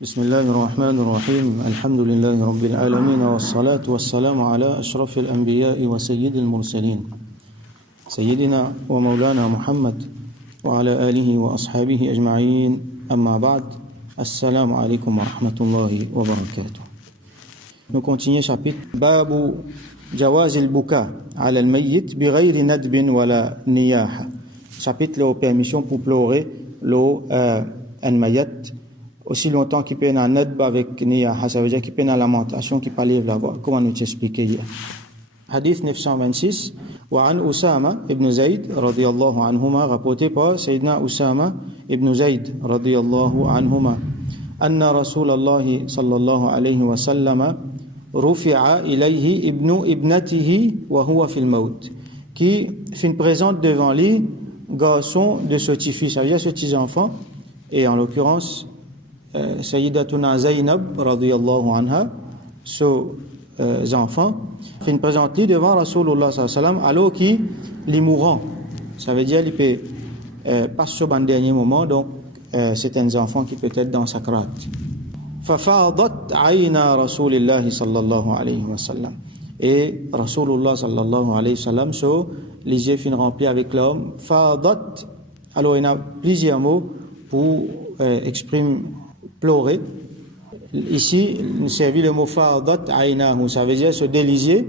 بسم الله الرحمن الرحيم الحمد لله رب العالمين والصلاة والسلام على أشرف الأنبياء وسيد المرسلين سيدنا ومولانا محمد وعلى آله وأصحابه أجمعين أما بعد السلام عليكم ورحمة الله وبركاته. Nous continuons chapitre باب جواز البكاء على الميت بغير ندب ولا نياحة. Chapitre la permission pour pleurer un mayat aussi longtemps qu'il peut en nadb avec niyaha, ça veut dire qu'il peut en lamentation, qu'il parle la voix. Comment nous t'expliquer hier? Hadith 926 وعن أسامة ابن زيد رضي الله عنهما rapporté par سيدنا أسامة ابن زيد رضي الله عنهما أن رسول الله صلى الله عليه وسلم رفع إليه ابن ابنته وهو في الموت, qui fait présente devant lui garçon de ce petit-fils, ça veut dire ce petit-enfant, et en l'occurrence Sayyidatuna Zainab radiyallahu anha, ses enfants, fait présente lui devant Rasulullah sallallahu alayhi wa sallam alors qu'il est mourant, ça veut dire qu'il peut passer au dernier moment, donc c'est un enfant qui peut être dans sa sakrat. فَفَاضَتْ عَيْنَا رَسُولِ اللَّهِ صَلَّى اللَّهُ عَلَيْهِ وَسَلَّمَ, et Rasulullah sallallahu alayhi wa sallam, les yeux fin remplis avec l'homme. Fadat, alors il y a plusieurs mots pour exprimer pleurer. Ici, il servi le mot fadat aynahu, ça veut dire se déliser,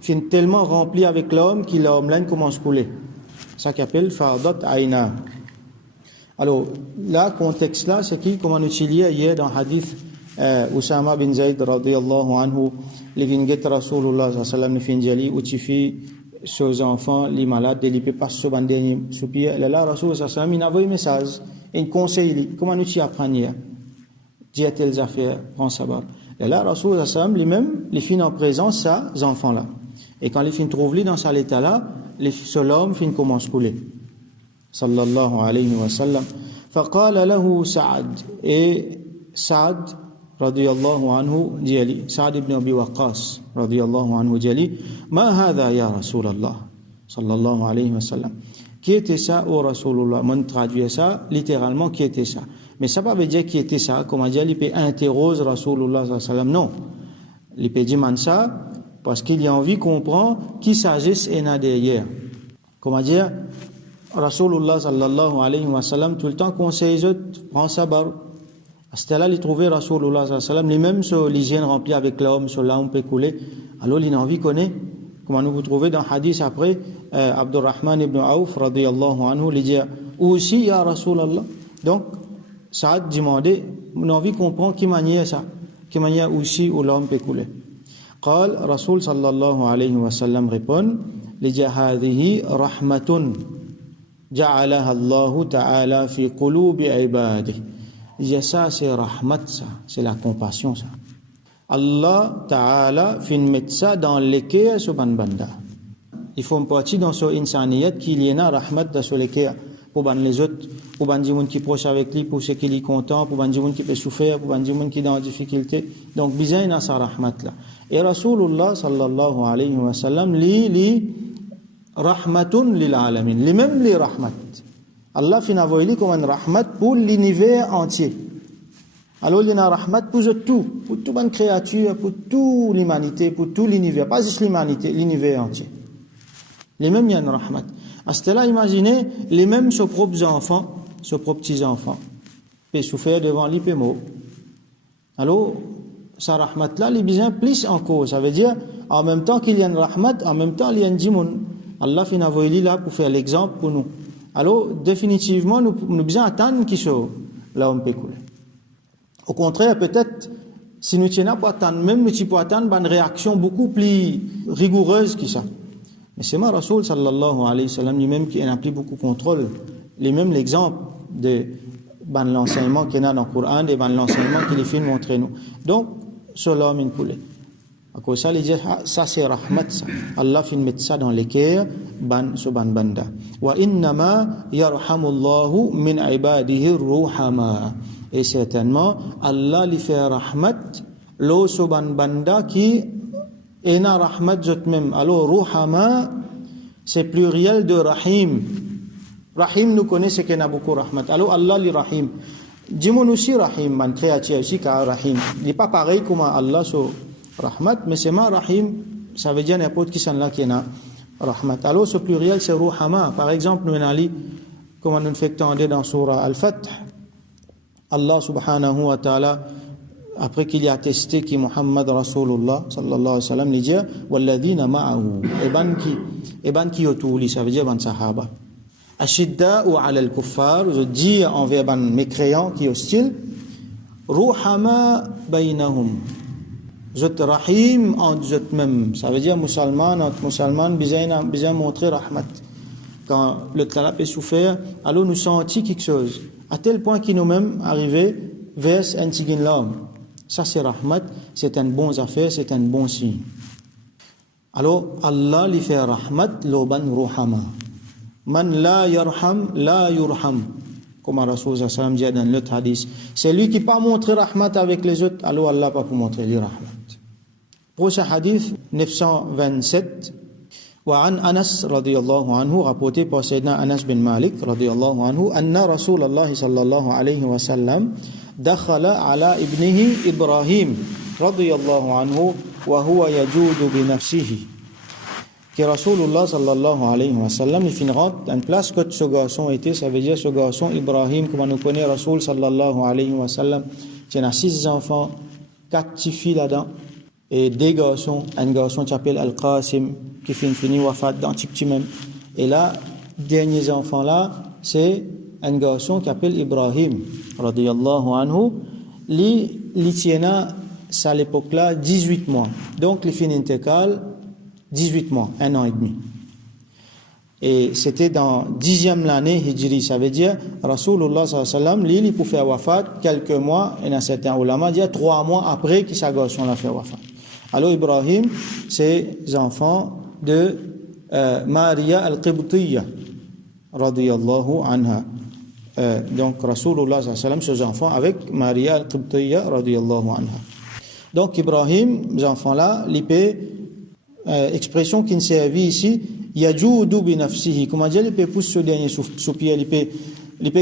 fin tellement rempli avec l'homme qu'il l'homme là commence à couler. Ça qu'on appelle fadat aynahu. Alors là, contexte là, c'est qui, comme on utilisait hier dans le hadith Usama bin Zayd radiyallahu anhu, les vinguet Rasulullah sallallahu alayhi wa sallam, les finjali, utifi ses enfants, les malades, les peut pas se bander dernier soupir. Là, Rasulullah sallallahu alayhi wa sallam, il a envoyé un message, un conseil, comment nous t'y apprendre, dis à telles affaires, prends sabbat. Là, Rasulullah sallallahu alayhi wa sallam, lui-même, les filles en présence, ces enfants-là. Et quand les filles trouvent lui dans cet état-là, l'homme fin commence à couler. Sallallahu alayhi wa sallam. فقال له سعد, et Saad radiyallahu anhu dit, Saad ibn Abi Waqqas radiyallahu anhu dit, ma hadha ya Rasulallah sallallahu alayhi wa sallam, qui était ça au Rasulullah? On traduit ça littéralement, qui était ça, mais ça ne veut pas dire qui était ça, comme on dit, il peut interroger Rasulullah sallallahu alayhi wa sallam, non, il peut dire ça parce qu'il y a envie qu'on comprend qui s'agisse et n'a derrière. Comment dire, Rasulullah sallallahu alayhi wa sallam tout le temps conseille les autres, prends sabar. À ce là il trouvait Rasulullah sallallahu alayhi wa sallam, lui-même sur l'hygiène remplie avec l'homme, sur là on peut couler. Alors il a envie connaît, comment nous vous trouvez dans le hadith après, Abdurrahman ibn Auf radiyallahu anhu, il dit, aussi ya Rasulallah. Donc, Saad demandait, on a envie de comprendre qui manière ça, qui manière aussi où l'homme peut couler. قال Rasul sallallahu alayhi wa sallam répond, il dit, هذه رحمة جعلها الله تعالى في قلوب عباده. Il dit ça c'est rahmat, ça c'est la compassion, ça Allah Ta'ala fin met ça dans l'équerre sur banda. Il faut une partie dans ce insaniyat qu'il y a rahmat dans ce l'équerre pour ban les autres, pour ban des gens qui proche avec lui, pour ceux qui est content, pour ban des gens qui peut souffrir, pour ban des gens qui dans difficulté. Donc bizarre dans sa rahmat là. Et Rasulullah sallallahu alayhi wa sallam li rahmatun lil alamin, li même li rahmat. Allah fin envoyé comme un rahmat pour l'univers entier. Alors il y a un rahmat pour tout, pour toute une créature, pour toute l'humanité, pour tout l'univers, pas juste l'humanité, l'univers entier. Les mêmes il y a un rahmat. À ce là, imaginez les mêmes ses propres enfants, ses propres petits-enfants, peuvent souffrir devant l'IPMO. Alors, sa rahmat là, il est bien plus en cause. Ça veut dire, en même temps qu'il y a un rahmat, en même temps il y a un djimoun. Allah fin envoyé là pour faire l'exemple pour nous. Alors, définitivement, nous besoin attendre qu'il soit là on peut couler. Au contraire, peut-être, si nous tiens pas attendre, même nous pouvons attendre une réaction beaucoup plus rigoureuse que ça. Mais c'est ma Rasoul sallallahu alayhi wa sallam lui-même qui a pris beaucoup de contrôle. Lui-même l'exemple de l'enseignement qu'il y a dans le Coran, de l'enseignement qu'il a fait montrer nous. Donc, cela m'a coulé. À cause ça, il dit, ça c'est rahmat, ça. Allah fin met ça dans l'équerre, sur banda. Wa innama yarhamullahu min ibadihi ruhama. Et certainement, Allah lui fait rahmat, l'eau sur banda qui est na rahmat zot même. Alors, ruhama, c'est pluriel de rahim. Rahim, nous connaissons qu'il y a beaucoup rahmat. Alors, Allah lui rahim. Dis-moi aussi Rahim, man créature aussi car Rahim. Il n'est pas pareil comme Allah sur Rahmat, mais c'est ma Rahim, ça veut dire n'importe qui s'en là qui est na Rahmat. Alors ce pluriel c'est Ruhama. Par exemple, nous allons comme nous fait entendre dans surah Al-Fath, Allah subhanahu wa ta'ala, après qu'il y a attesté que Muhammad Rasulullah sallallahu alayhi wa sallam, il dit walladhina ma'ahu, et ban qui autour, ça veut dire ban sahaba. Ashidda'u 'ala al-kuffar, je dis envers ban mécréants qui hostile, ruhama bainahum, zot rahim entre zot même, ça veut dire musulman entre musulman, besoin montrer rahmat. Quand le talab est souffert, alors nous sentons quelque chose, à tel point qu'il nous même arrivé vers un tigin l'homme. Ça c'est rahmat, c'est une bonne affaire, c'est un bon signe. Alors Allah lui fait rahmat, l'oban ruhama. Man la yarham, la yurham. Comme Rasul sallallahu alayhi wa sallam dit dans l'autre hadith. C'est lui qui n'a pas montré rahmat avec les autres, alors Allah pas pour montrer lui rahmat. Prochain hadith, 927. وعن أنس رضي الله عنه rapporté par Sayyidina Anas bin Malik رضي الله عنه أن رسول الله صلى الله عليه وسلم دخل على ابنه إبراهيم رضي الله عنه وهو يجود بنفسه que Rasulullah sallallahu alayhi wa sallam il finira une place que ce garçon était, ça veut dire ce garçon Ibrahim, comme on connaît Rasul sallallahu alayhi wa sallam, il a 6 enfants, 4 petits filles là-dedans, et des garçons, un garçon qui s'appelle Al-Qasim, qui finit wafat dans petit même. Et là, derniers enfants là, c'est un garçon qui s'appelle Ibrahim, radiyallahu anhu, il tient à l'époque là 18 mois. Donc, il finit intégrale 18 mois, 1 an et demi. Et c'était dans 10e l'année Hijri, ça veut dire Rasulullah sallallahu alayhi wa sallam, il pouvait faire wafat quelques mois, et dans certains ulama, il y a 3 mois après que sa garçon l'a fait wafat. Alors Ibrahim, c'est les enfants de Maria al-Qibtiyya, radiyallahu anha. Donc Rasulullah sallallahu alayhi wa sallam, ses enfants avec Maria al-Qibtiyya, radiyallahu anha. Donc Ibrahim, ces enfants-là, l'épée, expression qui ne servit ici, yajudu bi nafsihi, comment dire, l'épée pousse ce dernier soupir, l'épée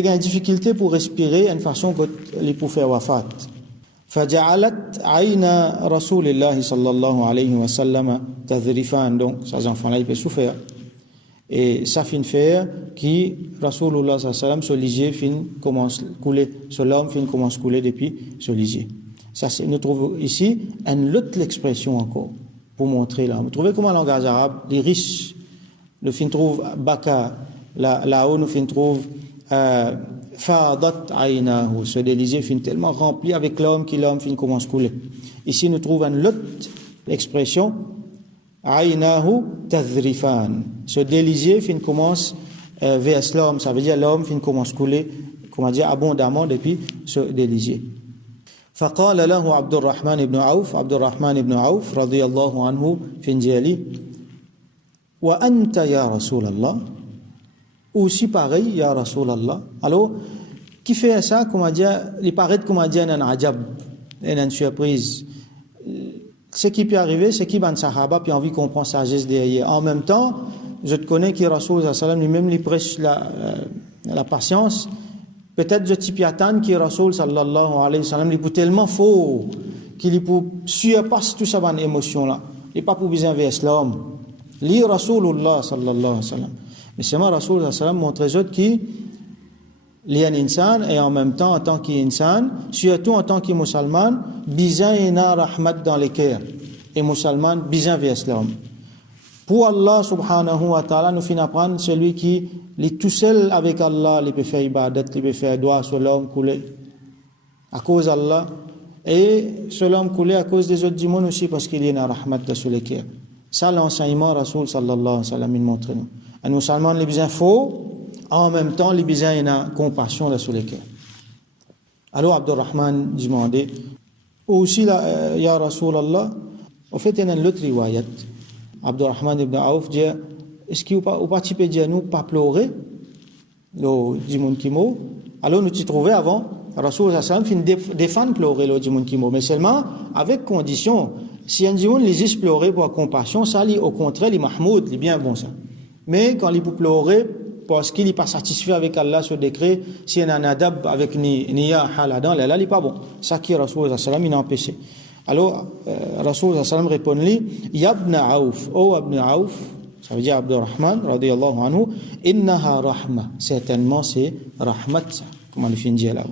a une difficulté pour respirer, une façon que l'épée fait wafat. فجعلت عين رسول الله صلى الله عليه وسلم تذرفان, donc ces enfants-là ils peuvent souffrir et ça fin faire qui Rasulullah sallallahu alayhi wa sallam ce lisier fin commence couler, ce larme fin commence couler depuis ce lisier. Ça c'est, nous trouvons ici une autre expression encore pour montrer là. Vous trouvez comment le langage arabe les riches, le fin trouve baka là-haut nous fin trouve fadat aynahu, ce délisier fin tellement rempli avec l'homme que l'homme fin commence à couler. Ici nous trouvons une autre expression aynahu tadhrifan, ce délisier fin commence vers l'homme, ça veut dire l'homme fin commence à couler, comment dire, abondamment depuis ce délisier. فقال له عبد الرحمن بن عوف رضي الله عنه في جالي وأنت يا رسول الله aussi pareil ya Rasulallah. Alors qui fait ça, comment dire, il paraît comment dire un ajab, une surprise. Ce qui peut arriver, c'est qu'il y a un sahaba puis envie qu'on prend sa geste derrière. En même temps, je te connais que Rasul sallam lui-même lui prêche la patience. Peut-être je t'y attends que Rasul sallallahu alayhi wa sallam il est tellement fort qu'il peut surpasser tout ça dans émotion là. Il n'est pas pour besoin vers l'homme. Li Rasulullah sallallahu alayhi wa sallam. Mais c'est moi, Rasul sallallahu alayhi wa sallam, montre aux autres qui li un insan et en même temps en tant qu'insan, surtout en tant que musulman, bizan et na rahmat dans les cœurs. Et musulman, bizan vers l'homme. Pour Allah subhanahu wa ta'ala, nous finissons apprendre celui qui est tout seul avec Allah, il peut faire ibadat, il peut faire doigt sur l'homme coulé. À cause d'Allah. Et sur l'homme coulé à cause des autres du monde aussi, parce qu'il y a une rahmat sur les cœurs. Ça, l'enseignement Rasul sallallahu alayhi wa sallam, il montre nous. Un musulman, il a besoin faux, en même temps, il a besoin de compassion sur les cœurs. Alors, Abdurrahman demandait, aussi, ya Rasulallah, en fait, il y a une autre riwayat. Abdurrahman ibn Auf dit, est-ce qu'il n'y a pas de dire nous pas pleurer, le Jimoun Kimo? Alors, nous t'y trouvons avant, Rasul sallam fin défendre pleurer le Jimoun Kimo, mais seulement avec condition. Si un Jimoun les laisse pleurer pour compassion, ça, au contraire, les Mahmoud, les bien bon ça. Mais quand il peut pleurer parce qu'il n'est pas satisfait avec Allah ce décret, si il y a un adab avec niya là-dedans, là, il n'est pas bon. Ça qui Rasul sallam il a empêché. Alors, Rasul sallam répond-lui, Yabna Aouf, oh Ibn Aouf, ça veut dire Abdurrahman, radiyallahu anhu, innaha rahma, certainement c'est rahmat, ça, comme on le finit là.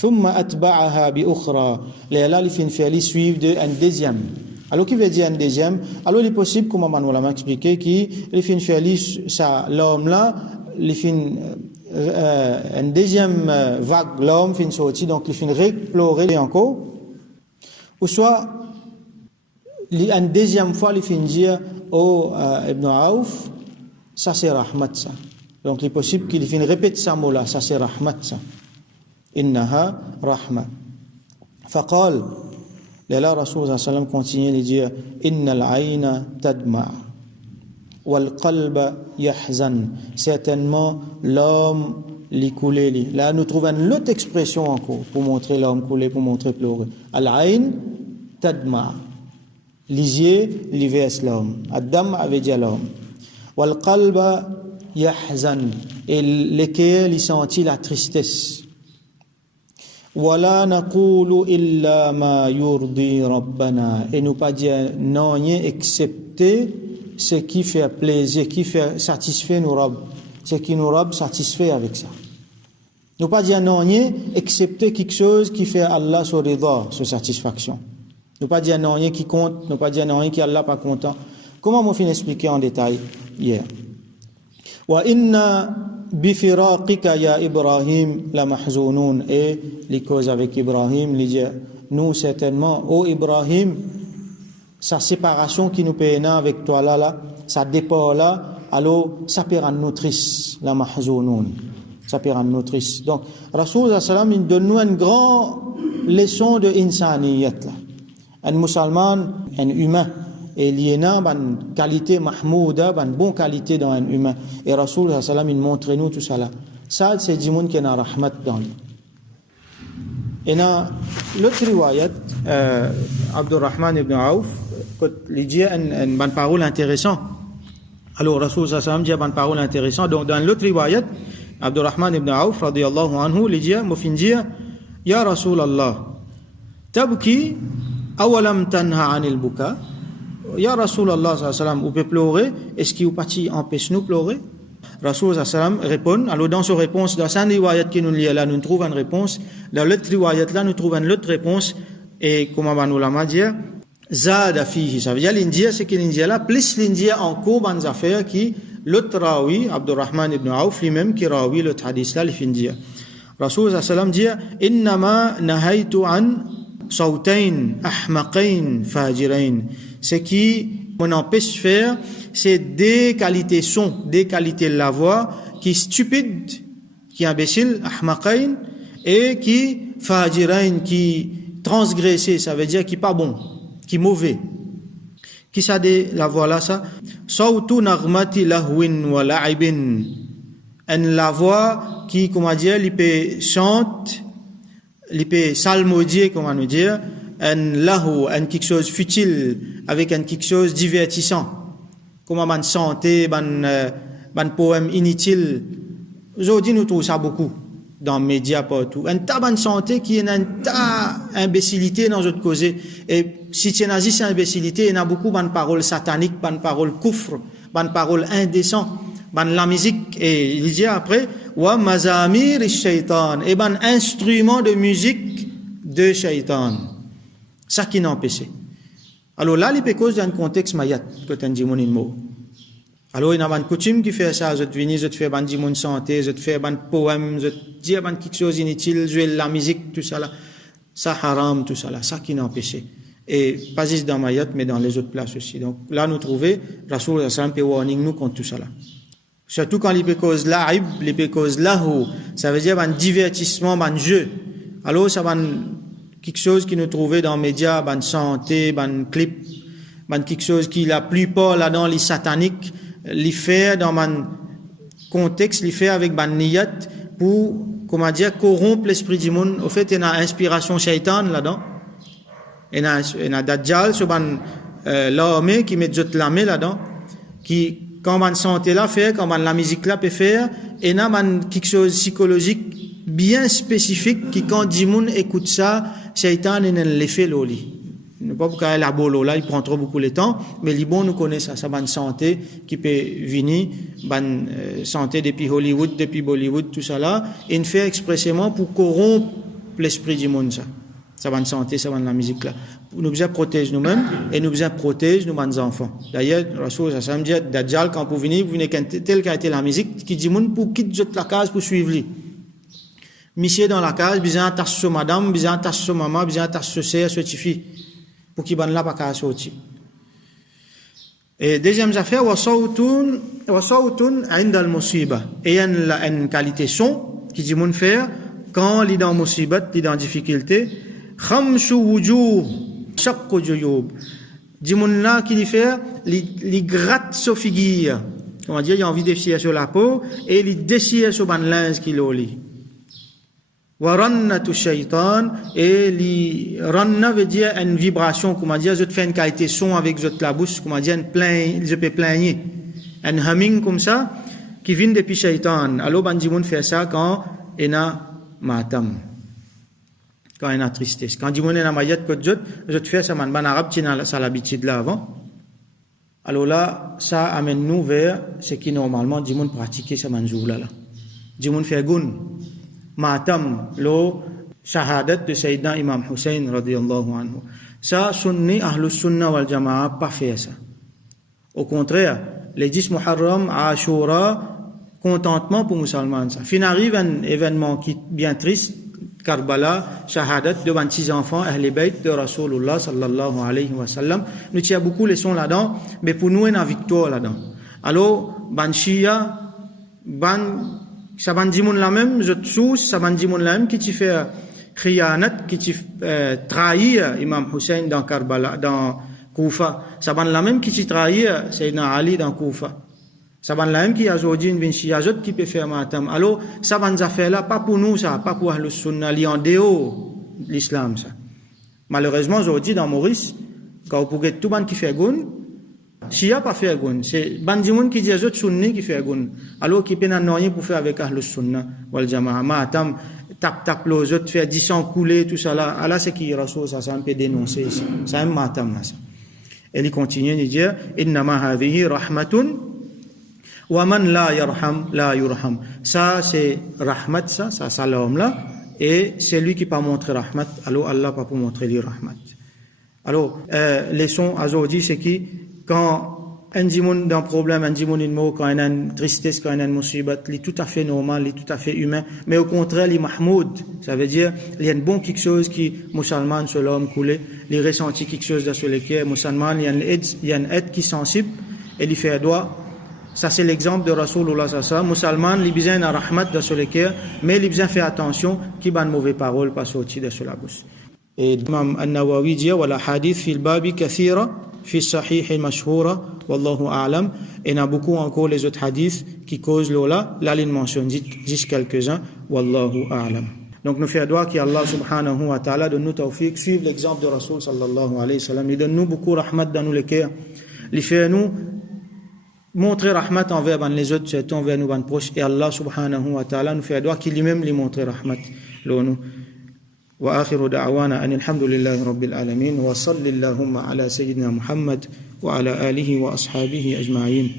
Thumma atba'aha bi ukhra, là, il finit suivre un deuxième. Alors, qui veut dire un deuxième? Alors, il est possible, comme on l'a expliqué, qu'il finit faire ça, l'homme-là, il finit une deuxième vague, l'homme finit sorti, donc il finit replorer encore, ou soit, une deuxième fois, il finit dire, oh, Ibn Aouf, ça c'est rahmat, ça. Donc, il est possible qu'il finit répéter ça mot-là, ça c'est rahmat, ça. Innaha rahma. Faqal, là, Rasul sallam continue de dire, innal ayna tadma, wal qalba yahzan. Certainement, l'homme li coulé. Là, nous trouvons une autre expression encore pour montrer l'homme coulé, pour montrer pleurer. Al-ayn tadma. Lisier, l'ivers l'homme. Adam avait dit l'homme. Wal qalba yahzan. Et le cœur, il sentit la tristesse. Wala naqulu illa ma yurdi rabbana. Et nous pas dire non rien excepté ce qui fait plaisir, qui fait satisfaire nos robes. Ce qui nous robe satisfait avec ça. Nous pas dire non rien excepté quelque chose qui fait Allah son rida, sa satisfaction. Nous pas dire non rien qui compte, nous pas dire non rien qui Allah pas content. Comment m'ont fait expliquer en détail hier. Wa inna bifiraqika ya Ibrahim la mahzunun, et les causes avec Ibrahim, les dire nous certainement, oh Ibrahim, sa séparation qui nous paye avec toi là, sa départ là, alors ça perd nous triste, la mahzunun, ça perd nous triste. Donc Rasul sallam il donne nous une grande leçon de insaniyat là. Un musulman, un humain, et il y a une qualité mahmouda, une bonne qualité dans un humain. Et Rasul sallam il montre nous tout ça là. Ça c'est du monde qui a rahmat dans lui. Et dans l'autre riwayat, Abdurrahman ibn Aouf, il dit une bonne parole intéressante. Alors Rasul sallam dit une parole intéressante. Donc dans l'autre riwayat, Abdurrahman ibn Aouf radiyallahu anhu, il dit, il dit, Ya Rasul Allah, tabki awalam tanha anil buka. Ya Rasulallah sallallahu alayhi wa sallam, vous pouvez pleurer, est-ce qu'il vous parti empêche nous pleurer? Rasul sallallahu répond, alors dans sa réponse, dans sa riwayat qui nous lit là, nous trouvons une réponse, dans l'autre riwayat là, nous trouvons une autre réponse, et comme on va nous la dire, zada fihi, ça veut dire l'India, c'est que l'India là, plus l'India encore dans les affaires qui, l'autre rawi, Abdurrahman ibn Aouf, lui-même qui rawi le hadith là, l'India. Rasul sallallahu dit, innama nahaytu an sawtayn ahmaqayn fajirayn. Ce qui m'empêche de faire, c'est des qualités son, des qualités de la voix, qui est stupide, qui est imbécile, ahmaqayn, et qui fajirayn, qui transgressé, ça veut dire qui pas bon, qui mauvais. Qui ça de la voix là, ça? Sawtu naghmati lahwin wa la'ibin. La voix qui, comment dire, il peut chante, il peut salmodier, comment nous dire, un lahu, un quelque chose futile, avec un quelque chose divertissant. Comment man santé, ban poème inutile. Aujourd'hui, nous trouvons ça beaucoup dans les médias partout. Un tas de santé qui est un tas d'imbécilité dans notre cause. Et si tu as dit c'est imbécilité, il y a beaucoup de paroles sataniques, de paroles kufr, de paroles indécentes, de la musique. Et il dit après, wa mazamir shaitan, et ban instrument de musique de shaitan. Ça qui n'a empêché. Alors là, il peut cause d'un contexte mayat, quand on dit mon mot. Alors il y a une coutume qui fait ça, je te viens, je te fais ban mon santé, je te fais ban poème, je te dis quelque chose inutile, jouer la musique, tout ça là. Ça haram, tout ça là, ça qui n'a empêché. Et pas juste dans mayat, mais dans les autres places aussi. Donc là, nous trouvons, Rasul sallam peut warning nous contre tout ça là. Surtout quand il peut cause la'ib, il peut cause lahu, ça veut dire un divertissement, un jeu. Alors ça va quelque chose qui nous trouvait dans les médias, ban santé, ban clip, ban quelque chose qui la plupart là-dedans, les sataniques, les fait dans un contexte, les fait avec ban niyat pour, comment dire, corrompre l'esprit du monde. Au fait, il y a une inspiration shaitan là-dedans. Il y a Dajjal, sur ban l'armée qui met toute l'armée là-dedans, qui quand man santé là fait, quand man la musique là peut faire, et là man quelque chose psychologique bien spécifique qui quand Dimoun écoute ça, Shaitan il l'effet loli. Ne pas pour qu'elle a bolo là, il prend trop beaucoup le temps, mais les bons nous connaissent ça bonne santé qui peut venir, bonne santé depuis Hollywood, depuis Bollywood, tout ça là, et il fait expressément pour corrompre l'esprit du monde ça. Ça bonne santé, ça bonne la musique là. Nous besoin protéger nous-mêmes et nous besoin protéger nos enfants. D'ailleurs, Rasoul ça me dit Dajjal quand vous venez tel qu'a été la musique qui dit monde pour quitter la case pour suivre lui. Monsieur dans la case, besoin tasser madame, besoin tasser maman, besoin tasser sœur, certifié pour qu'il ban là pas qu'à sortir. Et deuxième affaire wa sawtun inda al-musiba. Et une qualité son qui dit mon faire quand il est dans musibat, il est dans difficulté, khamsu wujuh shaqq juyub. Dit mon là qui dit faire, il gratte sa figure. On va dire il a envie de déchirer sur la peau et il déchire sur ban linge qu'il a li. Warannatu shaitan et li ranna veut dire une vibration comment dire je te fais une qualité son avec la bouche comment dire je peux plaigner un humming comme ça qui vient depuis shaitan alors bandimoun fait ça quand il a matam quand il a tristesse quand dimoun a mayat que je te fais ça man arabe qui n'a ça l'habitude là avant alors là ça amène nous vers ce qui normalement dimoun pratiquer ça manjour là dimoun fait gun Matam, lo shahadat de Sayyidina Imam Hussein radiyallahu anhu. Ça, sunni, ahlus sunnah wal jama'a, pas fait ça. Au contraire, les 10 Muharram, Ashura, contentement pour musulmans. Ça. Fin arrive un événement qui bien triste, Karbala, shahadat de 26 enfants, Ahl Bayt de Rasulullah sallallahu alayhi wa sallam. Nous tient beaucoup les sons là-dedans, mais pour nous, il y a une victoire là-dedans. Alors, ban Shia, ça ban dimoun la même, je sous, ça ban dimoun la même qui t'y fait khiyanat, qui t'y trahir Imam Hussein dans Karbala, dans Koufa. Ça ban la même qui t'y trahir Sayyidina Ali dans Koufa. Ça ban la même qui a aujourd'hui une vinchiyajot qui peut faire matam. Alors, ça ban affaire là, pas pour nous ça, pas pour Ahlus Sunnah, li en dehors l'islam ça. Malheureusement, aujourd'hui dans Maurice, quand vous pouvez tout ban qui fait goun, Shia pas fait gun, c'est bandimoun qui dit aux autres sunnis qui fait gun. Alors qui peine à rien pour faire avec Ahlus Sunnah wal Jama'a. Matam tap les autres faire 10 ans couler tout ça là. Allah c'est qui Rasoul ça un peu dénoncer ça. Ça aime matam ça. Et il continue de dire innama hadhihi rahmatun wa man la yarham la yurham. Ça c'est rahmat ça salam là et c'est lui qui pas montrer rahmat. Alors Allah pas pour montrer lui rahmat. Alors leçon aujourd'hui c'est qui quand un dimoun d'un problème, un dimoun une mot, quand il y a une tristesse, quand il y a une musibat, il est tout à fait normal, il est tout à fait humain, mais au contraire, il est mahmoud, ça veut dire, il y a une bonne quelque chose qui, musulman, sur l'homme coulé, il ressentit quelque chose dans le cœur, musulman, il y a une aide qui est sensible, et il fait un doigt. Ça, c'est l'exemple de Rasulullah sallallahu musulman, il besoin d'un rahmat dans le cœur, mais il besoin faire attention, qu'il y a une mauvaise parole, pas sortir de la bouche. Et Imam An-Nawawi dit, wa la hadith fil babi kathira, fi sahih mashhura wallahu a'lam et il y a beaucoup encore les autres hadiths qui causent là il mentionne juste quelques-uns wallahu a'lam. Donc nous faisons doigt qu'Allah subhanahu wa ta'ala donne nous tawfiq suivre l'exemple de Rasul sallallahu alayhi wa sallam, il donne nous beaucoup rahmat dans nous les cœurs, il fait nous montrer rahmat envers les autres, c'est envers nous proches et Allah subhanahu wa ta'ala nous fait doigt qu'il lui-même lui montre rahmat nous. وآخر دعوانا أن الحمد لله رب العالمين وصل اللهم على سيدنا محمد وعلى آله وأصحابه أجمعين